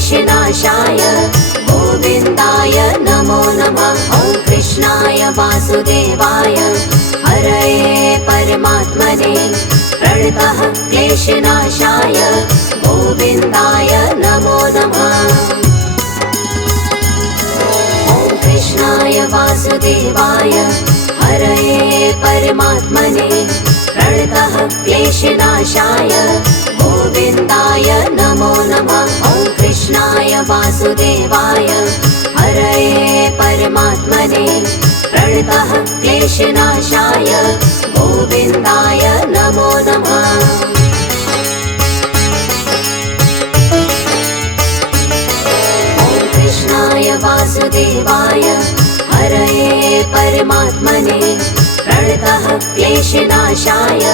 क्लेशनाशाय गोविन्दाय नमो नमः। ॐ कृष्णाय वासुदेवाय हरये परमात्मने प्रणतः क्लेशनाशाय गोविन्दाय नमो नमः। ॐ कृष्णाय वासुदेवाय हरये परमात्मने प्रणतः क्लेशनाशाय गोविन्दाय नमो नमः। ॐ कृष्णाय वासुदेवाय हरये परमात्मने प्रणतः क्लेशनाशाय गोविन्दाय नमो नमः। ॐ कृष्णाय वासुदेवाय हरये परमात्मने प्रणतः क्लेशनाशाय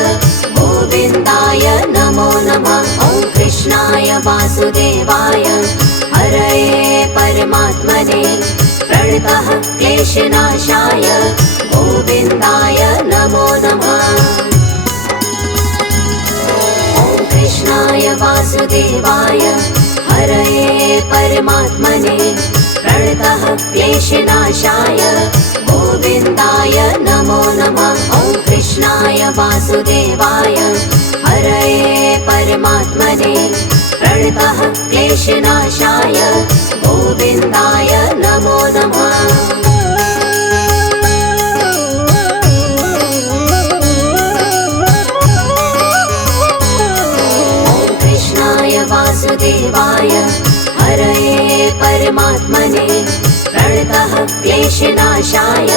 गोविन्दाय नमो नमः। ॐ कृष्णाय वासुदेवाय हरये परमात्मने प्रणतः क्लेशनाशाय गोविन्दाय नमो नमः। ॐ कृष्णाय वासुदेवाय हरये परमात्मने प्रणतः क्लेशनाशाय गोविन्दाय नमो नमः। ॐ कृष्णाय वासुदेवाय हरये परमात्मने प्रणतः क्लेशनाशाय गोविन्दाय नमो नमः। ॐ कृष्णाय वासुदेवाय हरये परमात्मने प्रणतः क्लेशनाशाय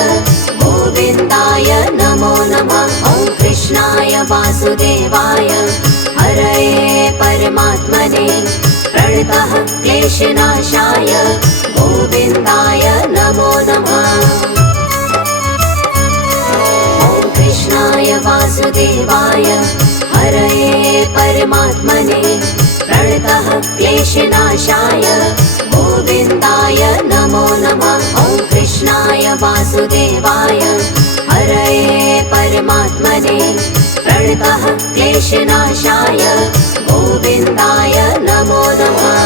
गोविन्दाय नमो नमः। ॐ कृष्णाय वासुदेवाय हरये परमात्मने प्रणतः क्लेशनाशाय गोविन्दाय नमो नमः। ॐ कृष्णाय वासुदेवाय हरये परमात्मने प्रणतः क्लेशनाशाय गोविन्दाय नमो नमः। ॐ कृष्णाय वासुदेवाय हरये परमात्मने प्रणतः क्लेशनाशाय गोविन्दाय नमो नमः।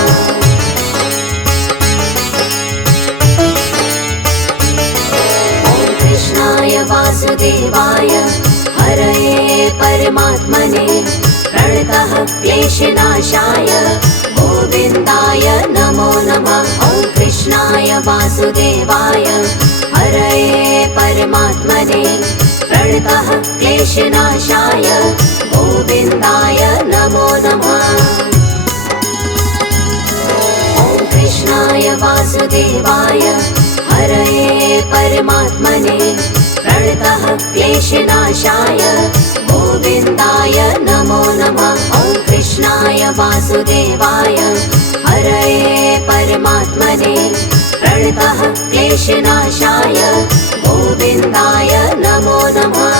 ॐ कृष्णाय वासुदेवाय हरये परमात्मने प्रणतः क्लेशनाशाय गोविन्दाय नमो नमः। ॐ कृष्णाय वासुदेवाय हरये परमात्मने प्रणतः क्लेशनाशाय गोविन्दाय नमो नमः। ॐ कृष्णाय वासुदेवाय हरये परमात्मने प्रणतः क्लेशनाशाय गोविन्दाय नमो नमः। ॐ कृष्णाय वासुदेवाय हरये परमात्मने प्रणतः क्लेशनाशाय गोविन्दाय नमो नमः।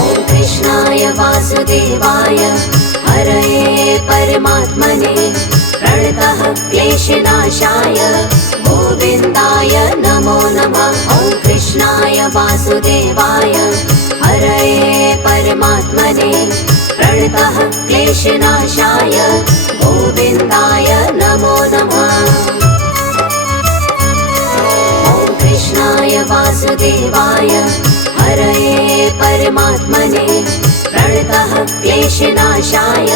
ॐ कृष्णाय वासुदेवाय हरये परमात्मने प्रणतः क्लेशनाशाय गोविन्दाय नमो नमः। ॐ कृष्णाय वासुदेवाय हरये परमात्मने प्रणतः क्लेशनाशाय गोविन्दाय नमो नमः। ॐ कृष्णाय वासुदेवाय हरये परमात्मने प्रणतः क्लेशनाशाय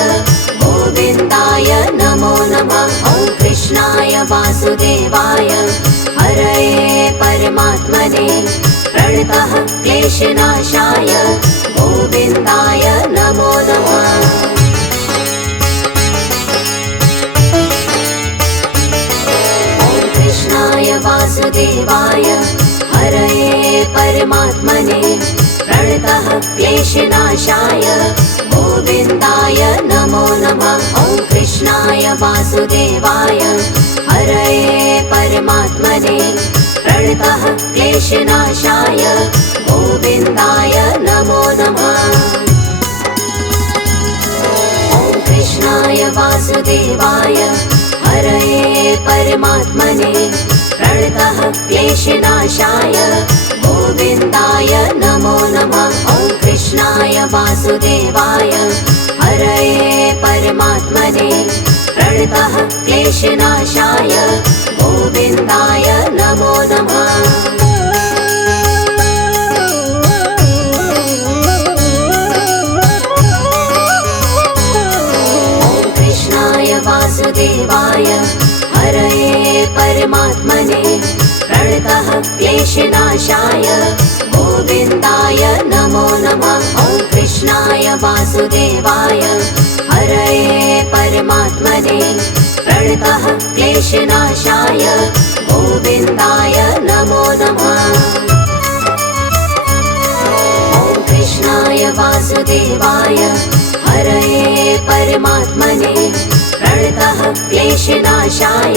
गोविन्दाय नमो नमः। ॐ कृष्णाय वासुदेवाय हरये परमात्मने प्रणतः क्लेशनाशाय गोविन्दाय नमो नमः। ॐ कृष्णाय वासुदेवाय हरये परमात्मने प्रणतः क्लेशनाशाय गोविन्दाय नमो नमः। ॐ कृष्णाय वासुदेवाय हरये परमात्मने प्रणतः क्लेशनाशाय गोविन्दाय नमो नमः। ॐ कृष्णाय वासुदेवाय हरये परमात्मने प्रणतः क्लेशनाशाय गोविन्दाय नमो नमः। वासुदेवाय हरये परमात्मने प्रणतः क्लेशनाशाय गोविन्दाय नमो नमः। वासुदेवाय हरये परमात्मने प्रणतः क्लेशनाशाय गोविन्दाय नमो नमः। ॐ कृष्णाय वासुदेवाय हरये परमात्मने प्रणतः क्लेशनाशाय गोविन्दाय नमो नमः। ॐ कृष्णाय वासुदेवाय हरये परमात्मने प्रणतः क्लेशनाशाय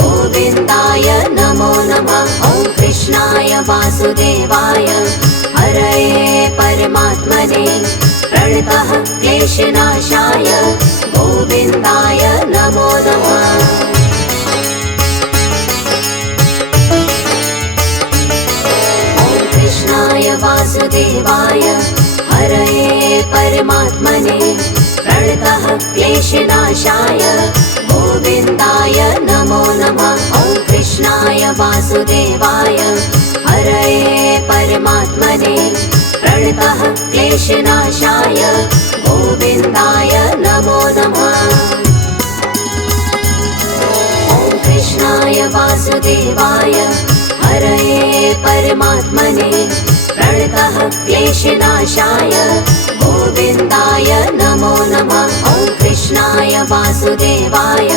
गोविन्दाय नमो नमः। ॐ कृष्णाय वासुदेवाय हरये परमात्मने प्रणतः क्लेशनाशाय गोविन्दाय नमो नमः। ॐ कृष्णाय वासुदेवाय हरये परमात्मने प्रणतः क्लेशनाशाय गोविन्दाय नमो नमः। ॐ कृष्णाय वासुदेवाय हरये परमात्मने प्रणतः क्लेशनाशाय गोविन्दाय नमो नमः। ॐ कृष्णाय वासुदेवाय हरये परमात्मने प्रणतः क्लेशनाशाय गोविन्दाय नमो नमः। ॐ कृष्णाय वासुदेवाय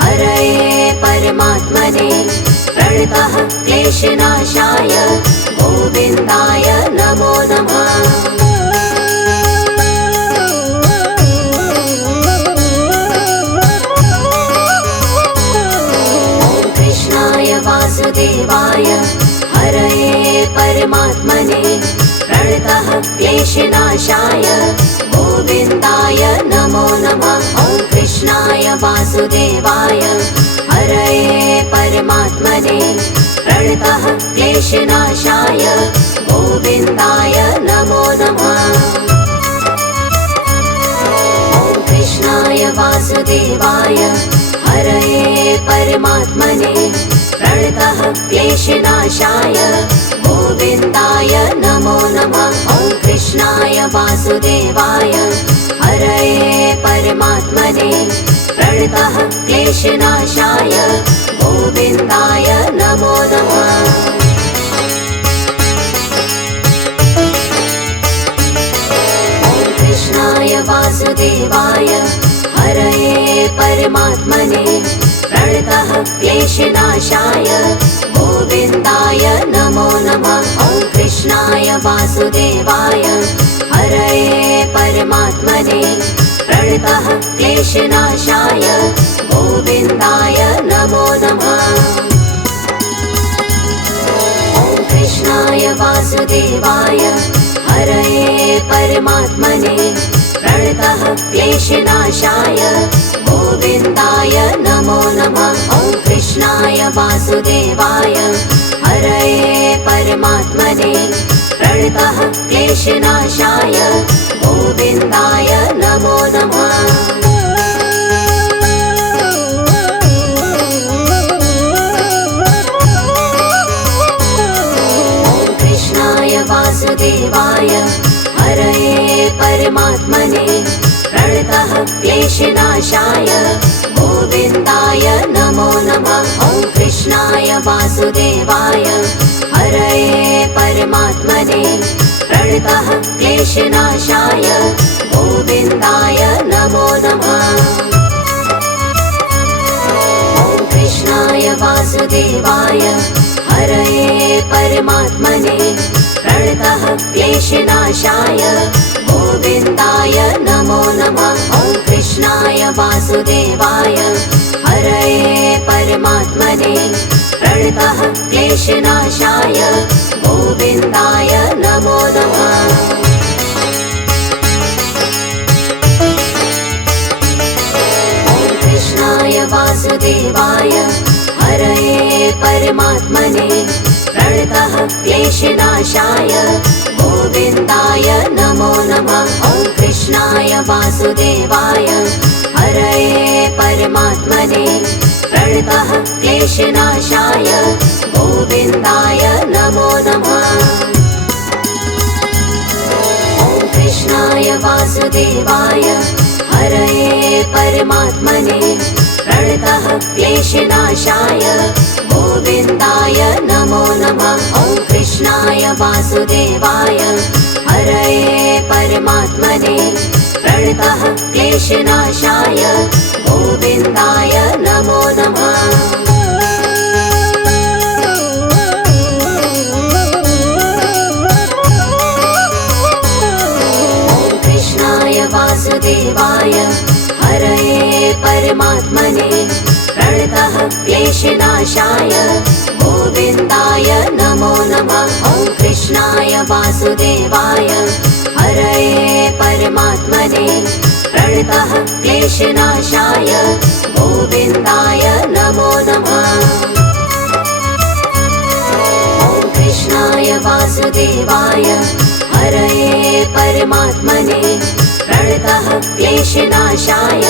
हरये परमात्मने प्रणतः क्लेशनाशाय गोविन्दाय नमो नमः। ॐ कृष्णाय वासुदेवाय हरये परमात्मने प्रणतः क्लेशनाशाय गोविन्दाय नमो नमः। ॐ कृष्णाय वासुदेवाय हरये परमात्मने प्रणतः क्लेशनाशाय गोविन्दाय नमो नमः। ॐ कृष्णाय वासुदेवाय हरये परमात्मने प्रणतः क्लेशनाशाय गोविन्दाय नमो नमः। ॐ कृष्णाय वासुदेवाय हरये परमात्मने प्रणतः क्लेशनाशाय गोविन्दाय नमो नमः। ॐ कृष्णाय वासुदेवाय हरये परमात्मने प्रणतः क्लेशनाशाय गोविन्दाय नमो नमः। ॐ कृष्णाय वासुदेवाय हरये परमात्मने प्रणतः क्लेशनाशाय गोविन्दाय नमो नमः। ॐ कृष्णाय वासुदेवाय हरये परमात्मने प्रणतः क्लेशनाशाय गोविन्दाय नमो नमः। ॐ कृष्णाय वासुदेवाय हरये परमात्मने प्रणतः क्लेशनाशाय गोविन्दाय नमो नमः। ॐ कृष्णाय वासुदेवाय हरये परमात्मने प्रणतः क्लेशनाशाय गोविन्दाय नमो नमः। ॐ कृष्णाय वासुदेवाय हरये परमात्मने प्रणतः क्लेशनाशाय गोविन्दाय नमो नमः। ॐ कृष्णाय वासुदेवाय हरये परमात्मने प्रणतः क्लेशनाशाय गोविन्दाय नमो नमः। ॐ कृष्णाय वासुदेवाय हरये परमात्मने प्रणतः क्लेशनाशाय गोविन्दाय नमो नमः। ॐ कृष्णाय वासुदेवाय हरये परमात्मने प्रणतः क्लेशनाशाय गोविन्दाय नमो नमः। वासुदेवाय हरये परमात्मने प्रणतः क्लेशनाशाय गोविन्दाय नमो नमः। ॐ कृष्णाय वासुदेवाय हरये परमात्मने प्रणतः क्लेशनाशाय गोविन्दाय नमो नमः। ॐ कृष्णाय वासुदेवाय हरये परमात्मने प्रणतः क्लेशनाशाय गोविन्दाय नमो नमः। ॐ कृष्णाय वासुदेवाय हरये परमात्मने प्रणतः क्लेशनाशाय गोविन्दाय नमो नमः। ॐ कृष्णाय वासुदेवाय हरये परमात्मने प्रणतः क्लेशनाशाय गोविन्दाय नमो नमः। ॐ कृष्णाय वासुदेवाय हरये परमात्मने प्रणतः क्लेशनाशाय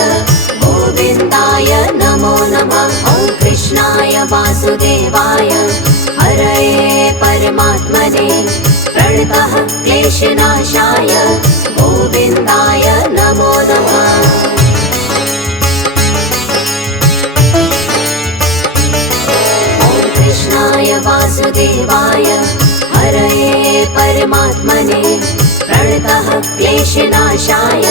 गोविन्दाय नमो नमः। ॐ कृष्णाय वासुदेवाय हरये परमात्मने प्रणतः क्लेशनाशाय गोविन्दाय नमो नमः। ॐ कृष्णाय वासुदेवाय हरये परमात्मने प्रणतः क्लेशनाशाय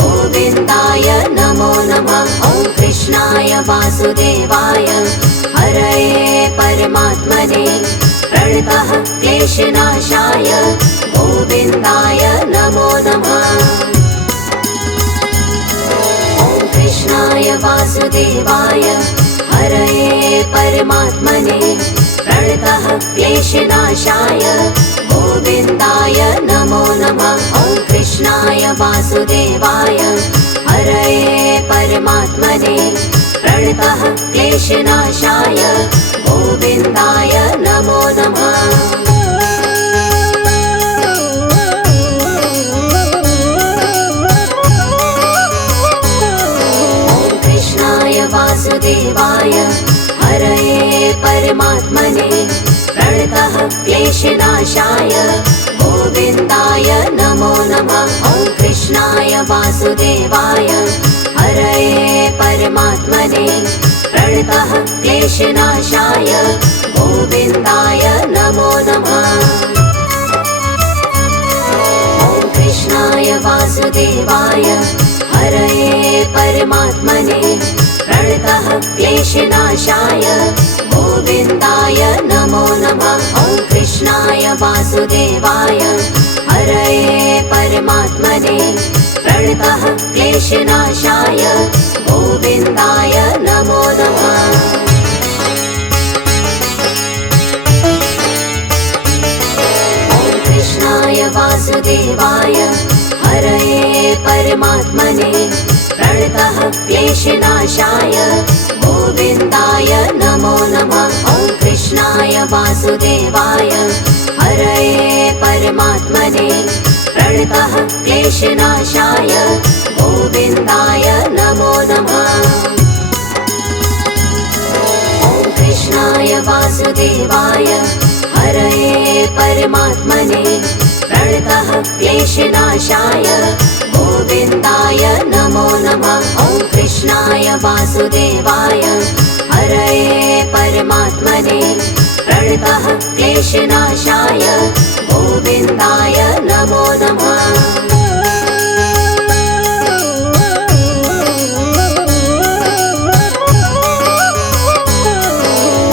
गोविन्दाय नमो नमः। ॐ कृष्णाय वासुदेवाय हरये परमात्मने प्रणतः क्लेशनाशाय गोविन्दाय नमो नमः। ॐ कृष्णाय वासुदेवाय हरये परमात्मने प्रणतः क्लेशनाशाय गोविन्दाय नमो नमः। ॐ कृष्णाय वासुदेवाय हरये परमात्मने प्रणतः क्लेशनाशाय गोविन्दाय नमो नमः। ॐ कृष्णाय वासुदेवाय हरये परमात्मने प्रणतः क्लेशनाशाय गोविन्दाय नमो नमः। ॐ कृष्णाय वासुदेवाय हरये परमात्मने प्रणतः क्लेशनाशाय गोविन्दाय नमो नमः। ॐ कृष्णाय वासुदेवाय हरये परमात्मने प्रणतः क्लेशनाशाय गोविन्दाय नमो नमः। ॐ कृष्णाय वासुदेवाय हरये परमात्मने प्रणतः क्लेशनाशाय गोविन्दाय नमो नमः। ॐ कृष्णाय वासुदेवाय हरये परमात्मने प्रणतः क्लेशनाशाय गोविन्दाय नमो नमः। ॐ कृष्णाय वासुदेवाय हरये परमात्मने प्रणतः क्लेशनाशाय गोविन्दाय नमो नमः। ॐ कृष्णाय वासुदेवाय हरये परमात्मने प्रणतः क्लेशनाशाय गोविन्दाय नमो नमः। ॐ कृष्णाय वासुदेवाय हरये परमात्मने प्रणतः क्लेशनाशाय गोविन्दाय नमो नमः।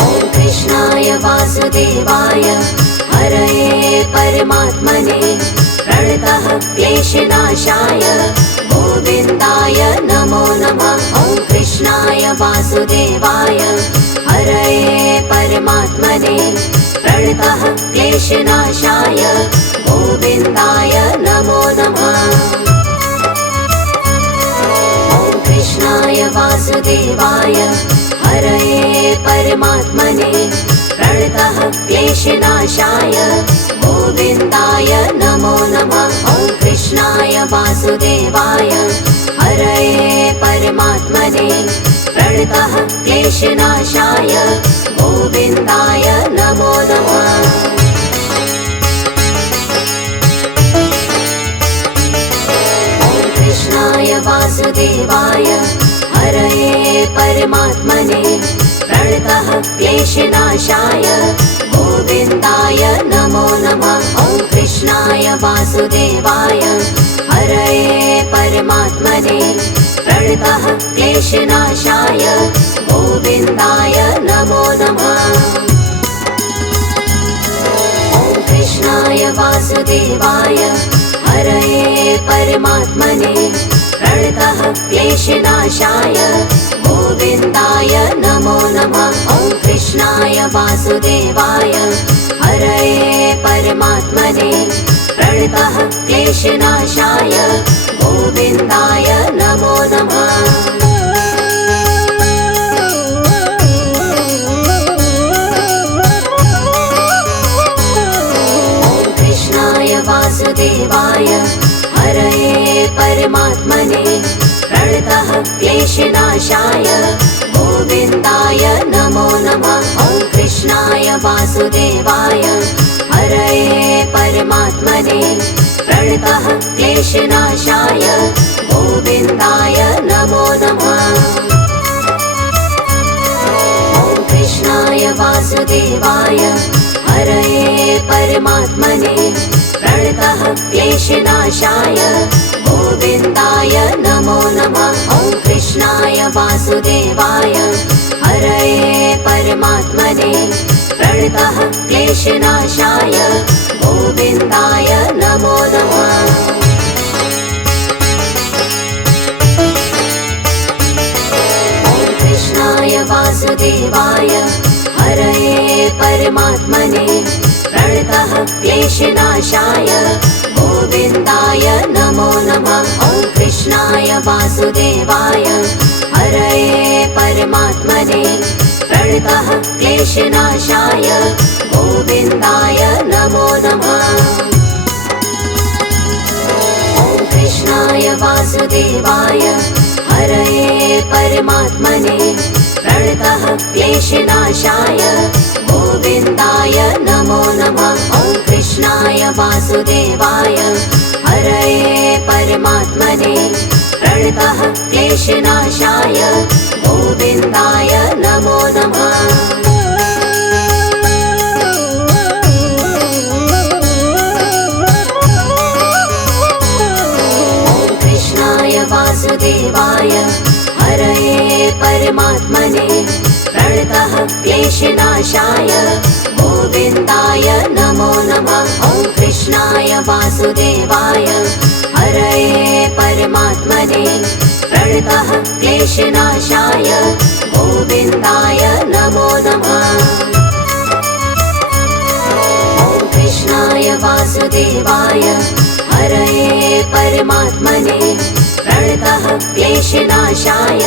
ॐ कृष्णाय वासुदेवाय हरये परमात्मने प्रणतः क्लेशनाशाय गोविन्दाय नमो नमः। ॐ कृष्णाय वासुदेवाय हरये परमात्मने प्रणतः क्लेशनाशाय गोविन्दाय नमो नमः। ॐ कृष्णाय वासुदेवाय हरये परमात्मने प्रणतः क्लेशनाशाय गोविन्दाय नमो नमः। ॐ कृष्णाय कृष्णाय वासुदेवाय हरये परमात्मने प्रणतः क्लेशनाशाय गोविन्दाय नमो नमः। कृष्णाय वासुदेवाय हरये परमात्मने प्रणतः क्लेशनाशाय गोविन्दाय नमो नमः। ॐ कृष्णाय वासुदेवाय हरये परमात्मने प्रणतः क्लेशनाशाय गोविन्दाय नमो नमः। ॐ कृष्णाय वासुदेवाय हरये परमात्मने प्रणतः क्लेशनाशाय गोविन्दाय नमो नमः। ॐ कृष्णाय वासुदेवाय हरये परमात्मने प्रणतः क्लेशनाशाय गोविन्दाय नमो नमः। वासुदेवाय हरये परमात्मने प्रणतः क्लेशनाशाय गोविन्दाय नमो नमः। ॐ कृष्णाय वासुदेवाय हरये परमात्मने प्रणतः क्लेशनाशाय गोविन्दाय नमो नमः। ॐ कृष्णाय वासुदेवाय हरये परमात्मने प्रणतः क्लेशनाशाय गोविन्दाय नमो नमः। ॐ कृष्णाय वासुदेवाय हरये परमात्मने प्रणतः क्लेशनाशाय गोविन्दाय नमो नमः। ॐ कृष्णाय वासुदेवाय हरये परमात्मने प्रणतः क्लेशनाशाय गोविन्दाय नमो नमः। ॐ कृष्णाय वासुदेवाय हरये परमात्मने प्रणतः क्लेशनाशाय गोविन्दाय नमो नमः। ॐ कृष्णाय वासुदेवाय हरये परमात्मने प्रणतः क्लेशनाशाय गोविन्दाय नमो नमः। ॐ कृष्णाय वासुदेवाय हरये परमात्मने प्रणतः क्लेशनाशाय गोविन्दाय नमो नमः। ॐ कृष्णाय वासुदेवाय हरये परमात्मने प्रणतः क्लेशनाशाय गोविन्दाय नमो नमः। ॐ कृष्णाय वासुदेवाय हरये परमात्मने प्रणतः क्लेशनाशाय गोविन्दाय नमो नमः। ॐ कृष्णाय वासुदेवाय हरये परमात्मने प्रणतः क्लेशनाशाय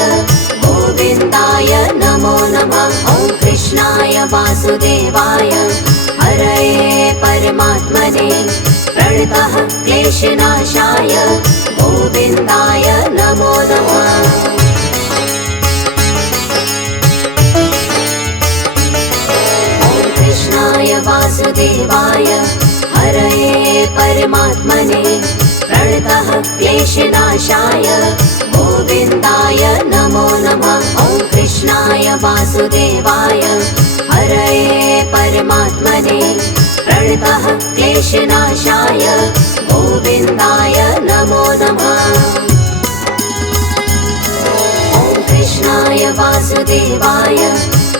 गोविन्दाय नमो नमः। ॐ कृष्णाय वासुदेवाय हरये परमात्मने प्रणतः क्लेशनाशाय गोविन्दाय नमो नमः। ॐ कृष्णाय वासुदेवाय हरये परमात्मने प्रणतः क्लेशनाशाय गोविन्दाय नमो नमः। ॐ कृष्णाय वासुदेवाय हरये परमात्मने प्रणतः क्लेशनाशाय गोविन्दाय नमो नमः। ॐ कृष्णाय वासुदेवाय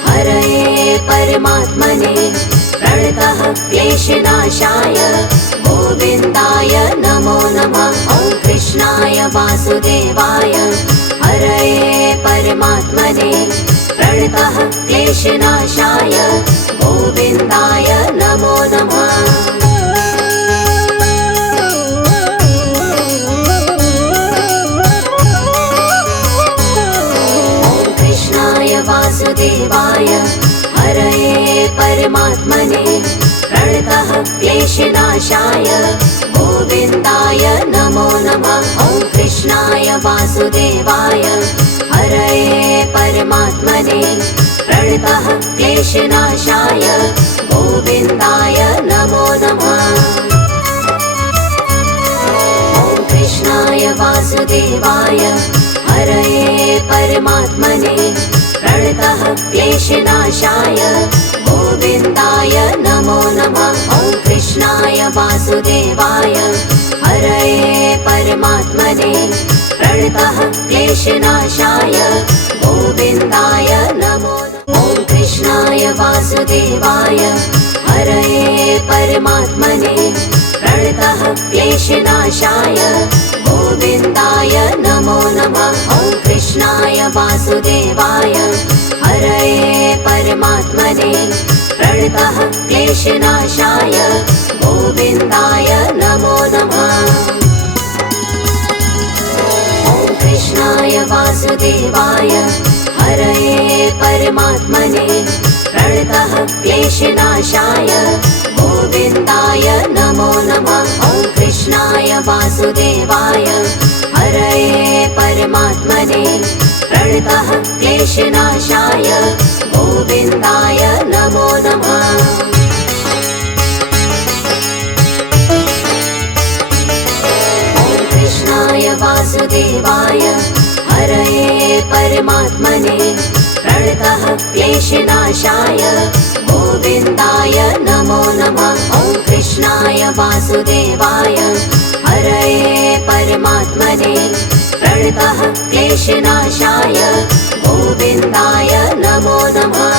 हरये परमात्मने प्रणतः क्लेशनाशाय गोविन्दाय नमो नमः। ॐ कृष्णाय वासुदेवाय हरये परमात्मने प्रणतः क्लेशनाशाय गोविन्दाय नमो नमः। ॐ कृष्णाय वासुदेवाय हरये परमात्मने प्रणतः क्लेशनाशाय गोविन्दाय नमो वासुदेवाय हरये परमात्मने प्रणतः क्लेशनाशाय गोविन्दाय नमो नमः। ॐ कृष्णाय वासुदेवाय हरये परमात्मने प्रणतः क्लेशनाशाय गोविन्दाय नमो नमः। ॐ कृष्णाय वासुदेवाय हरये परमात्मने प्रणतः क्लेशनाशाय गोविन्दाय नमो नमः। ॐ कृष्णाय वासुदेवाय हरये परमात्मने प्रणतः क्लेशनाशाय गोविन्दाय नमो नमः। ॐ कृष्णाय वासुदेवाय हरये परमात्मने प्रणतः क्लेशनाशाय गोविन्दाय नमो नमः। ॐ कृष्णाय वासुदेवाय हरये परमात्मने प्रणतः क्लेशनाशाय गोविन्दाय नमो नमः। ॐ कृष्णाय वासुदेवाय हरये परमात्मने प्रणतः क्लेशनाशाय गोविन्दाय नमो नमः। ॐ कृष्णाय वासुदेवाय हरये परमात्मने प्रणतः क्लेशनाशाय गोविन्दाय नमो नमः। ॐ कृष्णाय वासुदेवाय हरये परमात्मने प्रणतः क्लेशनाशाय गोविन्दाय नमो नमः।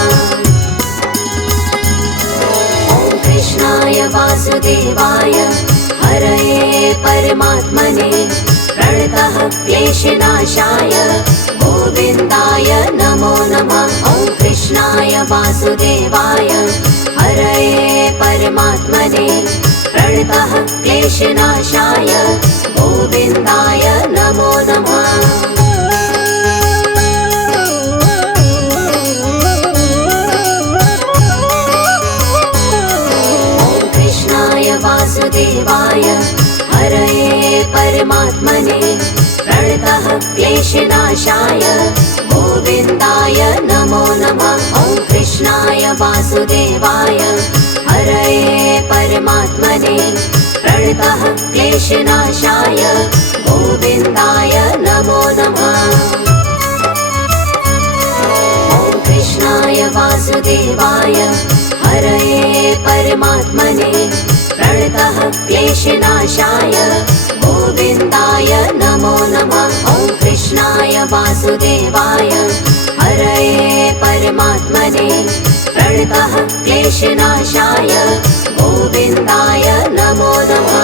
ॐ कृष्णाय वासुदेवाय हरये परमात्मने प्रणतः क्लेशनाशाय गोविन्दाय नमो नमः। ॐ कृष्णाय वासुदेवाय हरये परमात्मने प्रणतः क्लेशनाशाय गोविन्दाय नमो नमः। ॐ कृष्णाय वासुदेवाय हरये परमात्मने प्रणतः क्लेशनाशाय गोविन्दाय नमो नमः। ॐ कृष्णाय वासुदेवाय हरये परमात्मने प्रणतः क्लेशनाशाय गोविन्दाय नमो नमः। ॐ कृष्णाय वासुदेवाय हरये परमात्मने प्रणतः क्लेशनाशाय गोविन्दाय नमो नमः। ॐ कृष्णाय वासुदेवाय हरये परमात्मने प्रणतः क्लेशनाशाय गोविन्दाय नमो नमः।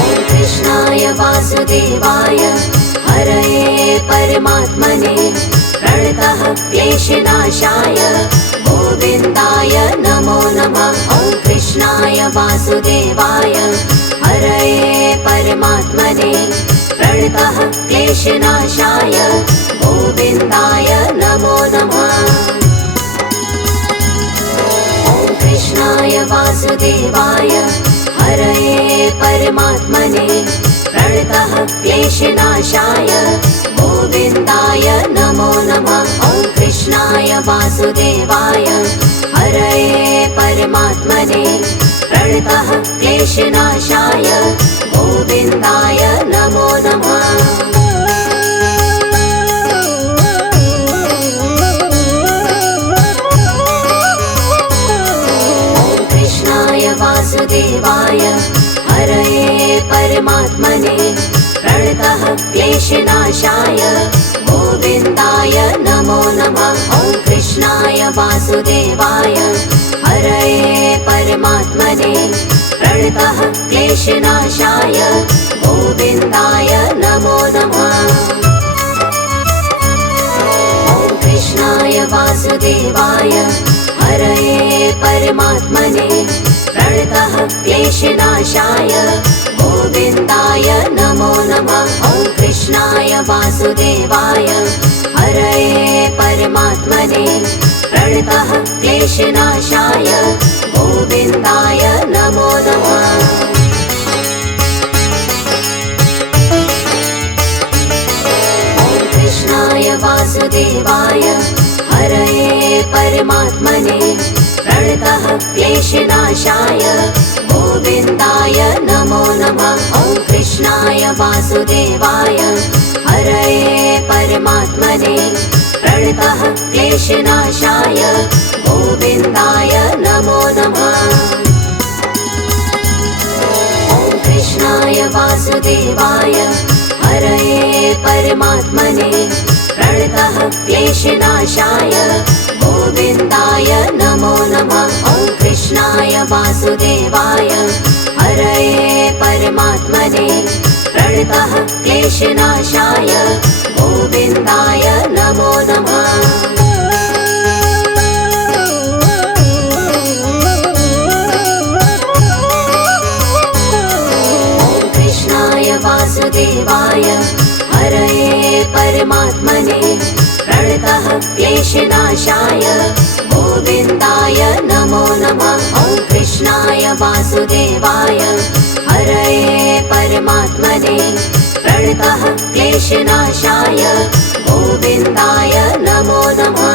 ॐ कृष्णाय वासुदेवाय हरये परमात्मने प्रणतः क्लेशनाशाय गोविन्दाय नमो नमः। ॐ कृष्णाय वासुदेवाय हरये परमात्मने प्रणतः क्लेशनाशाय गोविन्दाय नमो नमः। ॐ कृष्णाय वासुदेवाय हरये परमात्मने प्रणतः क्लेशनाशाय गोविन्दाय नमो नमः। ॐ कृष्णाय वासुदेवाय हरये परमात्मने प्रणतः क्लेशनाशाय गोविन्दाय नमो नमः। ॐ कृष्णाय वासुदेवाय हरये परमात्मने प्रणतः क्लेशनाशाय गोविन्दाय नमो नमः। ॐ कृष्णाय वासुदेवाय हरये परमात्मने प्रणतः क्लेशनाशाय गोविन्दाय नमो नमः। ॐ कृष्णाय वासुदेवाय हरये परमात्मने प्रणतः क्लेशनाशाय गोविन्दाय नमो नमः। ॐ कृष्णाय वासुदेवाय हरये परमात्मने प्रणतः क्लेशनाशाय गोविन्दाय नमो नमः। वासुदेवाय हरये परमात्मने प्रणतः क्लेशनाशाय गोविन्दाय नमो नमः। ॐ कृष्णाय वासुदेवाय हरये परमात्मने प्रणतः क्लेशनाशाय गोविन्दाय नमो नमः। ॐ कृष्णाय वासुदेवाय हरये परमात्मने प्रणतः क्लेशनाशाय गोविन्दाय नमो नमः। ॐ कृष्णाय वासुदेवाय हरये परमात्मने प्रणतः क्लेशनाशाय गोविन्दाय नमो नमः। वासुदेवाय हरये परमात्मने प्रणतः क्लेशनाशाय गोविन्दाय नमो नमः। ॐ कृष्णाय वासुदेवाय हरये परमात्मने प्रणतः क्लेशनाशाय गोविन्दाय नमो नमः।